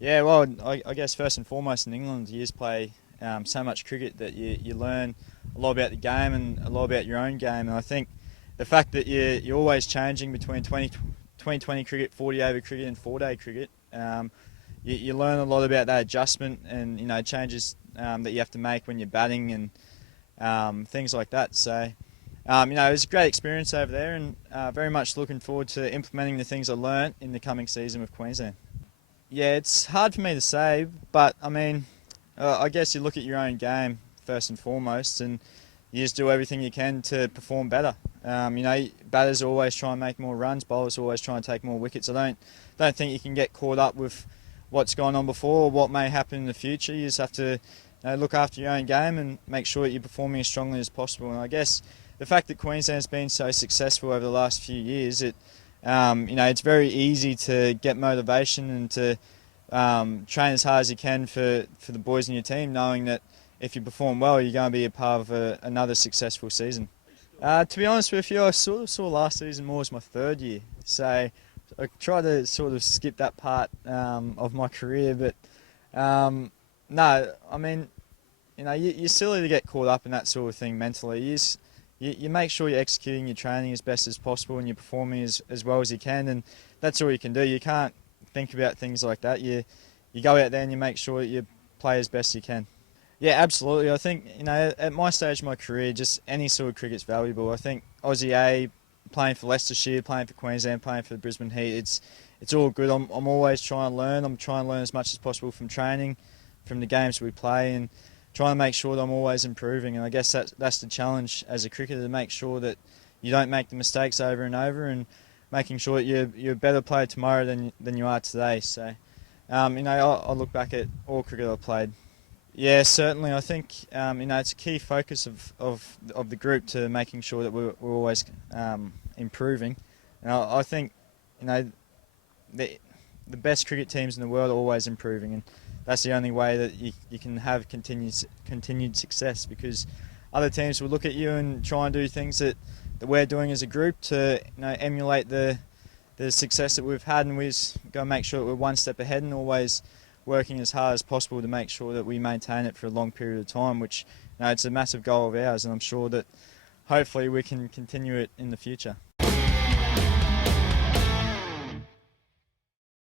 Yeah, well, I guess first and foremost in England, you just play so much cricket that you learn a lot about the game and a lot about your own game. And I think the fact that you're always changing between 2020 cricket, 40 over cricket, and 4-day cricket, you learn a lot about that adjustment and changes that you have to make when you're batting and things like that. So. It was a great experience over there, and very much looking forward to implementing the things I learnt in the coming season with Queensland. Yeah, it's hard for me to say, but I mean, I guess you look at your own game first and foremost, and you just do everything you can to perform better. Batters always try and make more runs, bowlers always try and take more wickets. I don't think you can get caught up with what's gone on before or what may happen in the future. You just have to look after your own game and make sure that you're performing as strongly as possible. And I guess the fact that Queensland's been so successful over the last few years, it's very easy to get motivation and to train as hard as you can for the boys in your team, knowing that if you perform well, you're going to be a part of another successful season. To be honest with you, I sort of saw last season more as my third year, so I tried to sort of skip that part of my career. But no, I mean, you're silly to get caught up in that sort of thing mentally. You make sure you're executing your training as best as possible and you're performing as well as you can, and that's all you can do. You can't think about things like that. You go out there and you make sure that you play as best you can. Yeah, absolutely. I think, at my stage of my career, just any sort of cricket's valuable. I think Aussie A, playing for Leicestershire, playing for Queensland, playing for the Brisbane Heat, it's all good. I'm always trying to learn. I'm trying to learn as much as possible from training, from the games we play, and trying to make sure that I'm always improving. And I guess that's the challenge as a cricketer, to make sure that you don't make the mistakes over and over, and making sure that you're a better player tomorrow than you are today. So, I'll look back at all cricket I've played. Yeah, certainly. I think it's a key focus of the group, to making sure that we're always improving. And I think the best cricket teams in the world are always improving, and that's the only way that you can have continued success, because other teams will look at you and try and do things that we're doing as a group to emulate the success that we've had, and we just got to make sure that we're one step ahead and always working as hard as possible to make sure that we maintain it for a long period of time, which it's a massive goal of ours, and I'm sure that hopefully we can continue it in the future.